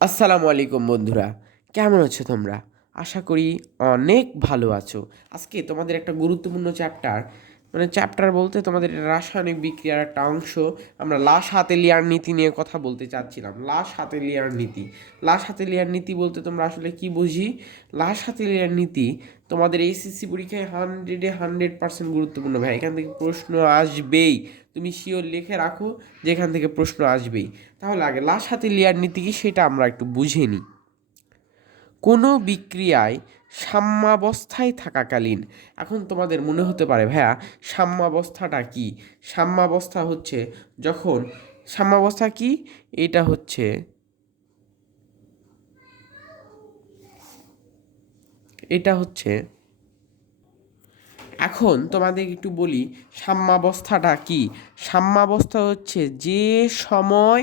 আসসালামু আলাইকুম বন্ধুরা, কেমন আছো তোমরা? আশা করি অনেক ভালো আছো। আজকে তোমাদের একটা গুরুত্বপূর্ণ চ্যাপ্টার, চ্যাপ্টার বলতে তোমাদের এটা রাসায়নিক বিক্রিয়ার একটা অংশ। আমরা লাশ হাতেলিয়ার নীতি নিয়ে কথা বলতে চাচ্ছিলাম। লাশ হাতেলিয়ার নীতি, লাশ হাতেলিয়ার নীতি বলতে তোমরা আসলে কি বুঝি? লাশ হাতেলিয়ার নীতি তোমাদের এইচএসসি পরীক্ষায় 100% গুরুত্বপূর্ণ ভাই। এখান থেকে প্রশ্ন আসবেই, তুমি শিওর লিখে রাখো যে এখান থেকে প্রশ্ন আসবেই। তাহলে আগে লাশ হাতে লিয়ার নীতি কি সেটা আমরা একটু বুঝে নিই। কোনো বিক্রিয়ায় সাম্যাবস্থায় থাকাকালীন, এখন তোমাদের মনে হতে পারে ভাইয়া সাম্যাবস্থাটা কি? সাম্যাবস্থা হচ্ছে যখন, সাম্যাবস্থা কি? এটা হচ্ছে, এটা হচ্ছে এখন তোমাদের একটু বলি সাম্যাবস্থাটা কি। সাম্যাবস্থা হচ্ছে যে সময়,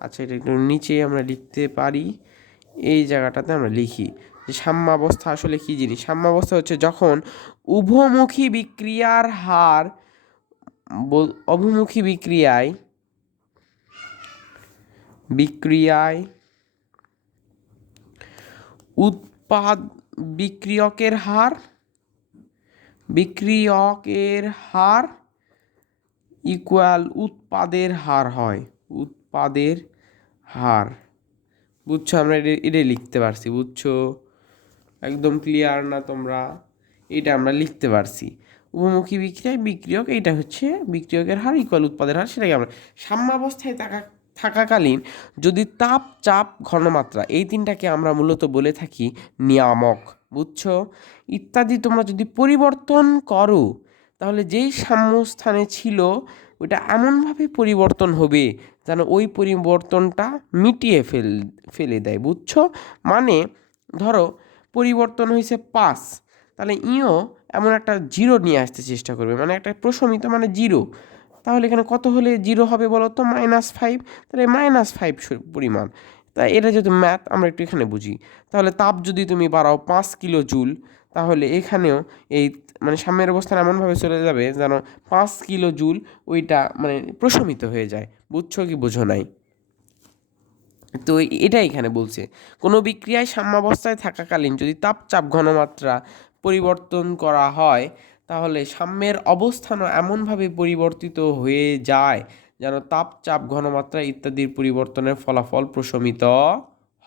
আচ্ছা এটা একটু নিচে আমরা লিখতে পারি, এই জায়গাটাতে আমরা লিখি যে সাম্যাবস্থা আসলে কী জিনিস। সাম্যাবস্থা হচ্ছে যখন উভমুখী বিক্রিয়ার হার, অভিমুখী বিক্রিয়ায় বিক্রিয়ায় উৎপাদ বিক্রিয়কের হার, বিক্রিয়কের হার ইকুয়াল উৎপাদের হার হয়। উৎপাদের হার, বুঝছো? আমরা এটাই লিখতে পারছি, বুঝছো? একদম ক্লিয়ার না তোমরা? এটা আমরা লিখতে পারছি। উপমুখী বিক্রিয়ায় বিক্রিয়ক, এইটা হচ্ছে বিক্রিয়কের হার ইকুয়াল উৎপাদের হার, সেটাকে আমরা সাম্যাবস্থায় থাকাকালীন যদি তাপ, চাপ, ঘনমাত্রা, এই তিনটাকে আমরা মূলত বলে থাকি নিয়ামক, বুঝছো? ইত্যাদি তোমরা যদি পরিবর্তন করো তাহলে যেই সাম্যস্থানে ছিল ওইটা এমনভাবে পরিবর্তন হবে যেন ওই পরিবর্তনটা মিটিয়ে ফেলে দেয়, বুঝছো? মানে ধরো পরিবর্তন হয়েছে 5, তাহলে ইও এমন একটা জিরো নিয়ে আসতে চেষ্টা করবে, মানে একটা প্রশমিত মানে জিরো। তাহলে এখানে কত হলে জিরো হবে বলো তো? -5। তাহলে -5 পরিমাণ। তাই এটা যেহেতু ম্যাথ আমরা একটু এখানে বুঝি। তাহলে তাপ যদি তুমি বাড়াও 5 কিলো জুল, তাহলে এখানেও এই সাম্যের অবস্থান এমনভাবে চলে যাবে যেন 5 কিলো জুল ওইটা প্রশমিত হয়ে যায়। বুঝছো কি বোঝো নাই? তো এটা এখানে বলছে কোনো বিক্রিয়ায় সাম্যাবস্থায় থাকাকালীন যদি তাপ, চাপ, ঘনমাত্রা পরিবর্তন করা হয় তাহলে সাম্যের অবস্থানও এমনভাবে পরিবর্তিত হয়ে যায় যেন তাপ, চাপ, ঘনমাত্রা ইত্যাদির পরিবর্তনের ফলাফল প্রশমিত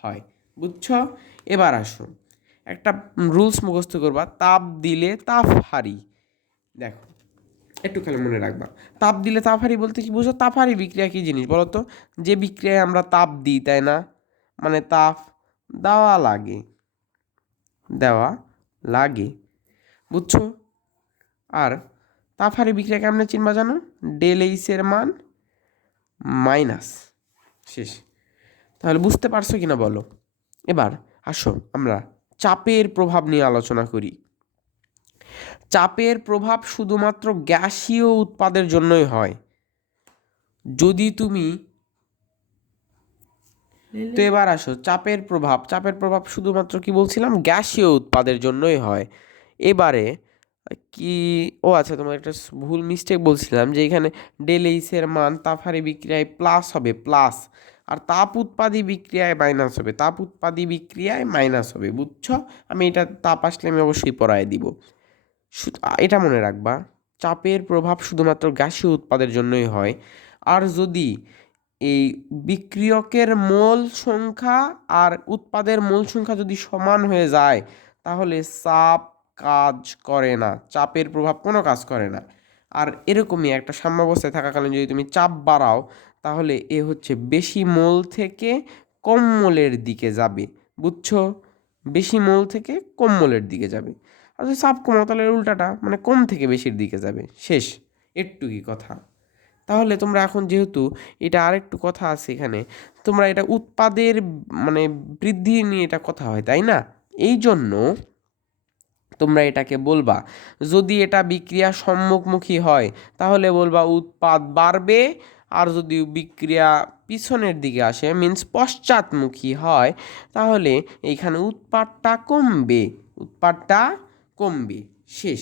হয়। বুঝছো? এবার আসো, একটা রুলস মুখস্থ করবা, তাপ দিলে তাপ হারি। দেখো, একটু খালি মনে রাখবা, তাপ দিলে তাপ হারি বলতে কি বুঝো? তাপ হারি বিক্রিয়া কী জিনিস বলো তো? যে বিক্রিয়ায় আমরা তাপ দিই, তাই না? তাপ দেওয়া লাগে, দেওয়া লাগে, বুঝছো? আর তাপ হারি বিক্রিয়া কেমনে চিনবা জানো? ΔH মান মাইনাস, শেষ। তাহলে বুঝতে পারছো কিনা বলো? এবার আসো আমরা চাপের প্রভাব নিয়ে আলোচনা করি। চাপের প্রভাব শুধুমাত্র গ্যাসীয় উৎপাদের জন্যই হয়। যদি তুমি, তো এবার আসো চাপের প্রভাব শুধুমাত্র কি বলছিলাম? গ্যাসীয় উৎপাদের জন্যই হয়। এবারে কি, ও আচ্ছা তোমার একটা ভুল মিস্টেক বলছিলাম যে এখানে ΔH মান তাপহারী বিক্রিয়ায় প্লাস হবে, প্লাস, আর তাপ উৎপাদী বিক্রিয়ায় মাইনাস হবে, তাপ উৎপাদী বিক্রিয়ায় মাইনাস হবে, বুঝছো? আমি এটা তাপ আসলে আমি অবশ্যই পড়ায় দিব। এটা মনে রাখবা, চাপের প্রভাব শুধুমাত্র গ্যাসীয় উৎপাদের জন্যই হয়। আর যদি এই বিক্রিয়কের মোল সংখ্যা আর উৎপাদের মোল সংখ্যা যদি সমান হয়ে যায় তাহলে চাপ কাজ করে না, চাপের প্রভাব কোনো কাজ করে না। আর এরকমই একটা সাম্যাবস্থায় থাকাকালীন যদি তুমি চাপ বাড়াও তাহলে এ হচ্ছে বেশি মোল থেকে কম মোলের দিকে যাবে, বুঝছো? বেশি মোল থেকে কম মোলের দিকে যাবে। আর যদি চাপ কমাও তাহলে উল্টাটা, কম থেকে বেশির দিকে যাবে, শেষ। এটুকুই কথা। তাহলে তোমরা এখন যেহেতু এটা আরেকটু কথা আছে এখানে, তোমরা এটা উৎপাদের মানে বৃদ্ধি নিয়ে এটা কথা হয়, তাই না? এই জন্য তোমরা এটাকে বলবা, যদি এটা বিক্রিয়া সম্মুখমুখী হয় তাহলে বলবা উৎপাদ বাড়বে, আর যদি বিক্রিয়া পিছনের দিকে আসে মিন্স পশ্চাৎমুখী হয় তাহলে এইখানে উৎপাদটা কমবে, উৎপাদটা কমবে, শেষ।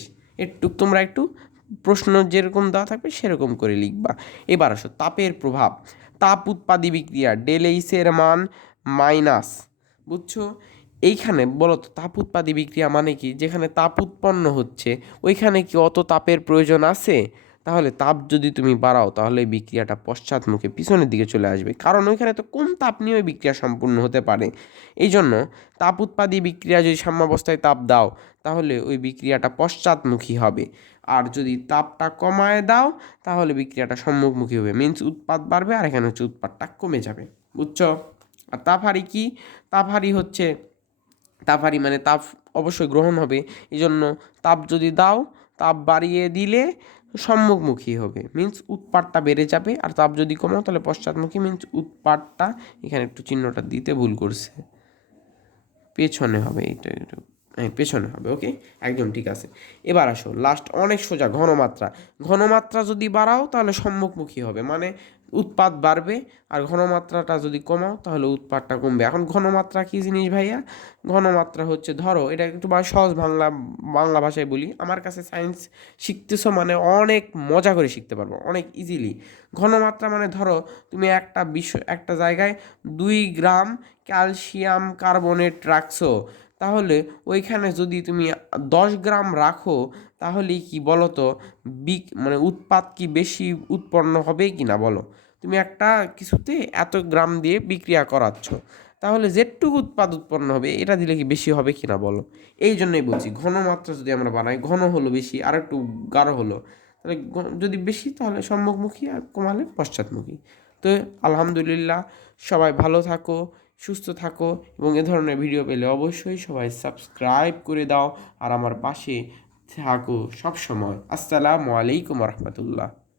তোমরা একটু প্রশ্ন যেরকম দেওয়া থাকবে সেরকম করে লিখবা। এবার আসো তাপের প্রভাব। তাপ উৎপাদী বিক্রিয়া ΔH মান মাইনাস, বুঝছো? এইখানে বলো তো তাপ উৎপাদী বিক্রিয়া মানে কি? যেখানে তাপ উৎপন্ন হচ্ছে ওইখানে কি অত তাপের প্রয়োজন আছে? তাহলে তাপ যদি তুমি বাড়াও তাহলে এই বিক্রিয়াটা পশ্চাৎমুখে পিছনের দিকে চলে আসবে, কারণ ওইখানে তো কম তাপ নিয়ে ওই বিক্রিয়া সম্পূর্ণ হতে পারে। এই জন্য তাপ উৎপাদী বিক্রিয়া যদি সাম্যাবস্থায় তাপ দাও তাহলে ওই বিক্রিয়াটা পশ্চাৎমুখী হবে, আর যদি তাপটা কমায় দাও তাহলে বিক্রিয়াটা সম্মুখমুখী হবে, মিন্স উৎপাদ বাড়বে আর এখানে হচ্ছে উৎপাদটা কমে যাবে, বুঝছো? আর তাপহারি কি? তাপহারি হচ্ছে, তাপহারি মানে তাপ অবশ্যই গ্রহণ হবে, এই জন্য তাপ যদি দাও, তাপ বাড়িয়ে দিলে সম্মুখমুখী হবে, মিন্স উৎপাদটা বেড়ে যাবে। আর তাপ যদি কমাও তাহলে পশ্চাৎমুখী, মিন্স উৎপাদটা, এখানে একটু চিহ্নটা দিতে ভুল করছে, পেছনে হবে, এটা হ্যাঁ পেছনে হবে। ওকে, একদম ঠিক আছে। এবার আসো লাস্ট, অনেক সোজা, ঘনমাত্রা। ঘনমাত্রা যদি বাড়াও তাহলে সম্মুখমুখী হবে, মানে উৎপাদ বাড়বে, আর ঘনমাত্রাটা যদি কমাও তাহলে উৎপাদটা কমবে। এখন ঘনমাত্রা কী জিনিস ভাইয়া? ঘনমাত্রা হচ্ছে, ধরো এটা একটু সহজ বাংলা ভাষায় বলি, আমার কাছে সায়েন্স শিখতেছো মানে অনেক মজা করে শিখতে পারবো, অনেক ইজিলি। ঘনমাত্রা মানে ধরো তুমি একটা জায়গায় 2 গ্রাম ক্যালসিয়াম কার্বনেট রাখছো, তাহলে ওইখানে যদি তুমি 10 গ্রাম রাখো তাহলে কি বলো তো, মানে উৎপাদ কি বেশি উৎপন্ন হবে কি না বলো? তুমি একটা কিছুতে এত গ্রাম দিয়ে বিক্রিয়া করাচ্ছ, তাহলে যেটুকু উৎপাদ উৎপন্ন হবে এটা দিলে কি বেশি হবে কি না বলো? এই জন্যই বলছি ঘনমাত্রা যদি আমরা বানাই, ঘন হলো বেশি আর একটু গাঢ় হলো, তাহলে যদি বেশি তাহলে সম্মুখমুখী, আর কমালে পশ্চাৎমুখী। তো আলহামদুলিল্লাহ, সবাই ভালো থাকো, সুস্থ থাকো, এবং এ ধরনের ভিডিও পেলে অবশ্যই সবাই সাবস্ক্রাইব করে দাও আর আমার পাশে থাকো সব সময়। আসসালামু আলাইকুম রহমতুল্লাহ।